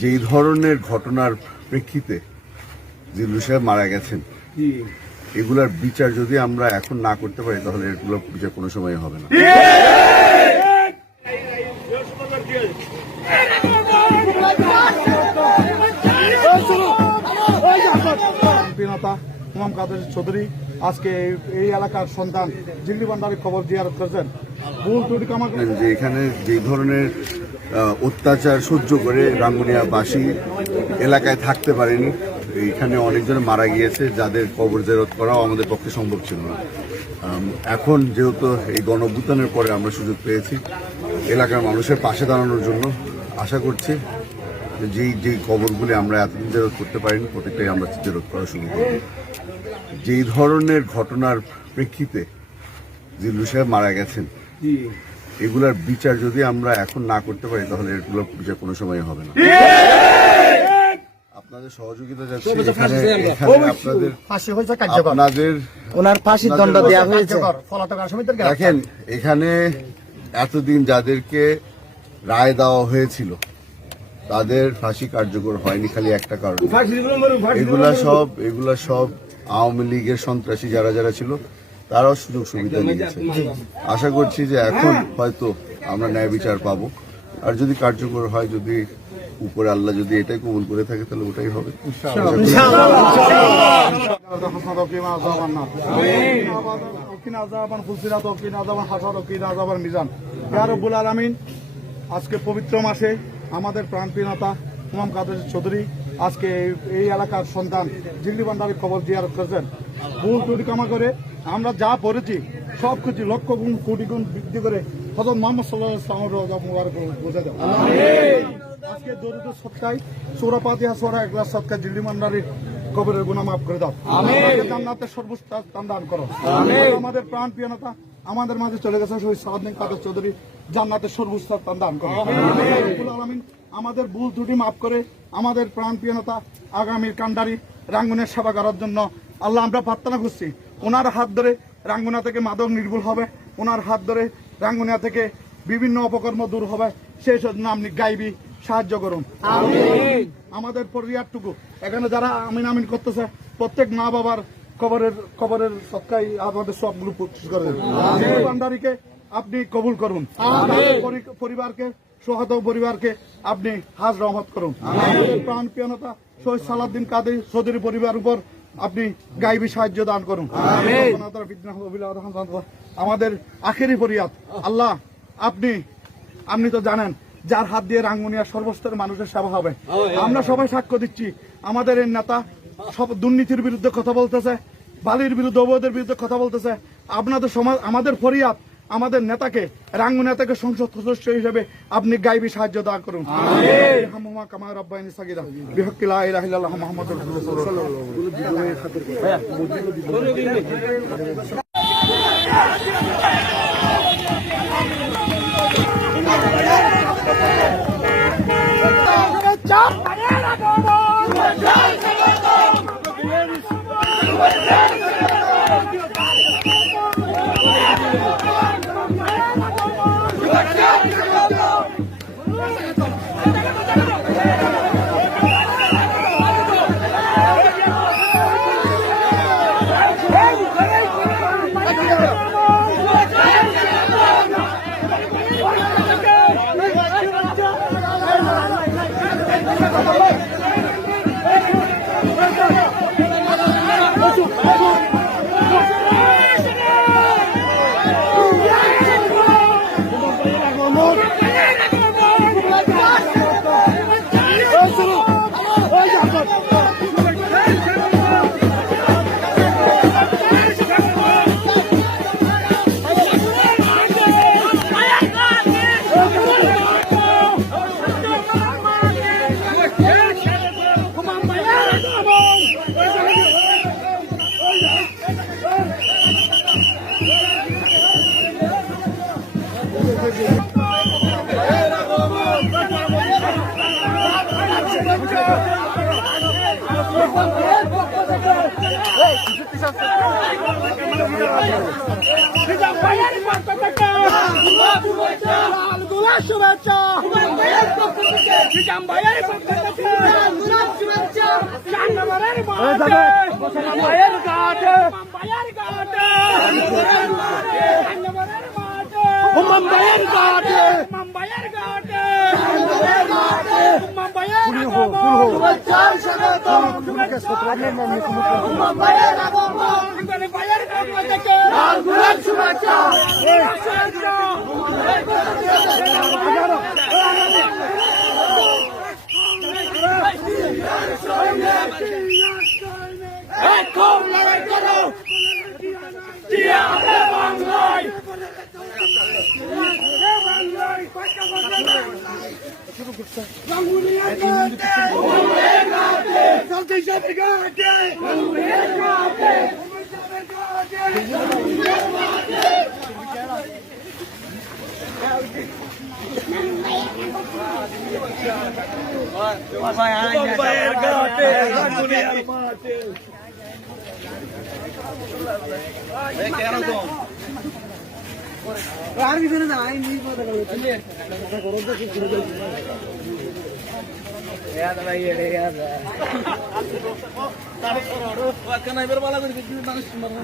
যেই ধরনের ঘটনার প্রেক্ষিতে জিল্লুর সাহেব মারা গেছেন, এগুলার বিচার যদি আমরা এখন না করতে পারি তাহলে এগুলো বিচার কোনো সময় হবে না। ইমাম কাদের চৌধুরী আজকে এই এলাকার সন্তান জিগরি ভান্ডারের খবর জিয়ারত করেছেন। যে এখানে যে ধরনের অত্যাচার সহ্য করে রাঙ্গুনিয়াবাসী এলাকায় থাকতে পারেনি, এইখানে অনেকজন মারা গিয়েছে, যাদের কবর জিয়ারত করাও আমাদের পক্ষে সম্ভব ছিল না। এখন যেহেতু এই গণঅভ্যুত্থানের পরে আমরা সুযোগ পেয়েছি এলাকার মানুষের পাশে দাঁড়ানোর জন্য, আশা করছি যেই কবরগুলি আমরা এতদিন জিয়ারত করতে পারিনি প্রত্যেকটাই আমরা জিয়ারত করা শুরু করব। যেই ধরনের ঘটনার প্রেক্ষিতে জিল্লুর সাহেব মারা গেছেন, এগুলার বিচার যদি আমরা এখন না করতে পারি তাহলে এগুলো বিচার কোনো সময় হবে না। আপনাদের সহযোগিতা যাচ্ছে, দেখেন এখানে এতদিন যাদেরকে রায় দেওয়া হয়েছিল তাদের ফাঁসি কার্যকর হয়নি খালি একটা কারণ, এগুলা সব আওয়ামী লীগের সন্ত্রাসী যারা যারা ছিল তারাও সুযোগ সুবিধা নিয়েছে। আশা করছি যে এখন হয়তো আমরা ন্যায় বিচার পাবো, আর যদি কার্যকর হয়, যদি উপরে আল্লাহ যদি এটাই কবুল করে থাকে তাহলে ওটাই হবে। আজকে পবিত্র মাসে আমাদের প্রাণপ্রিয় নেতা ইমাম কাদের চৌধুরী আজকে এই এলাকার সন্তান জিগরি ভান্ডারের খবর জিয়ারত করেছেন। ভুল ত্রুটি ক্ষমা করে আমরা যা পড়েছি সব কিছু লক্ষ গুণ কোটি গুণ বৃদ্ধি করে হযরত মুহাম্মদ সাল্লাল্লাহু আলাইহি ওয়াসাল্লামের রওজা মুবারক বুঝে দাও। আজকে দরুদ সৎকায় সূরা ফাতিহা সূরা ইখলাস সৎকায় জিগরি ভান্ডারের কবরের গুনাহ মাফ করে দাও। আমিন। জান্নাতের সর্বোচ্চ স্থান দান করো। আমিন। আমাদের প্রাণপ্রিয় নেতা আমাদের মাঝে চলে গেছে শহীদ সালাউদ্দিন কাদের চৌধুরী, জান্নাতের সর্বোচ্চ স্থান দান করো। আমিন। আমাদের ভুল ত্রুটি মাফ করে আমাদের প্রাণপ্রিয় নেতা আগামীর কান্ডারি রাঙ্গুনিয়ার সেবা করার জন্য আল্লাহ আমরা প্রার্থনা করছি। ওনার হাত ধরে রাঙ্গুনিয়া থেকে মাদক নির্মূল হবে, ওনার হাত ধরে রাঙ্গুনিয়া থেকে বিভিন্ন অপকর্ম দূর হবে, সেই জন্য আপনি গাইবি সাহায্য করুন। আমাদের পরিবারটুকু এখানে যারা আমিন আমিন করতেছে প্রত্যেক মা বাবার কবরের সৎকাই আমাদের সবগুলো প্রস্তুত করে দেন। ভান্ডারীকে আপনি কবুল করুন, পরিবারকে সোহাদ পরিবারকে আপনি হাজ রহমত করুন। প্রাণ প্রিয়তা শহীদ সালাউদ্দিন কাদের চৌধুরী পরিবার উপর আপনি গাইবী সাহায্য দান করুন। আমাদের আখেরি ফরিয়াদ আল্লাহ, আপনি তো জানেন যার হাত দিয়ে রাঙ্গুনিয়া সর্বস্তরের মানুষের সেবা হবে। আমরা সবাই সাক্ষ্য দিচ্ছি আমাদের এই নেতা সব দুর্নীতির বিরুদ্ধে কথা বলতেছে, বালির বিরুদ্ধে অবৈধের বিরুদ্ধে কথা বলতেছে। আপনাদের সমাজ আমাদের ফরিয়াদ আমাদের নেতাকে রাঙ্গুনিয়া থেকে সংসদ সদস্য হিসেবে আপনি গাইবী সাহায্য দান করুন। Hey, নিজাম ভাইয়ের পক্ষ থেকে লাল গোলাপ শুভেচ্ছা নিজাম ভাইয়ের পক্ষ থেকে লাল গোলাপ শুভেচ্ছা 4 নম্বরের মাঠে ভাইয়ের ঘাটে ভাইয়ের ঘাটে 4 নম্বরের মাঠে ভাইয়ের ঘাটে ভাইয়ের ঘাটে ভাইয়ের শুভেচ্ছার স্বাগতম ভাইয়ের আগমন ভাইয়ের পক্ষ থেকে লাল গোলাপ শুভেচ্ছা এখন লড়াই করো জিয়াদে বাংলায় আর কিছু না আই নিজ কথা याद भाई ये याद पक्का नहीं बरबाला कर कितनी मानस मरना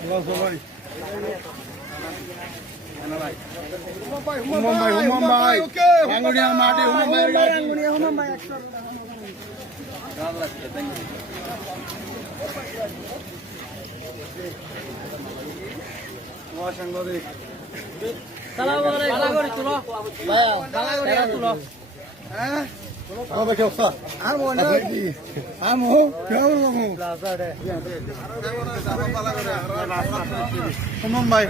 हेलो भाई Mumbai oke Rangunia mati Mumbai extra Salah gore tulo. Salah gore tulo. Apa kau Amo lagi. Amo, kau kamu. Mumbai.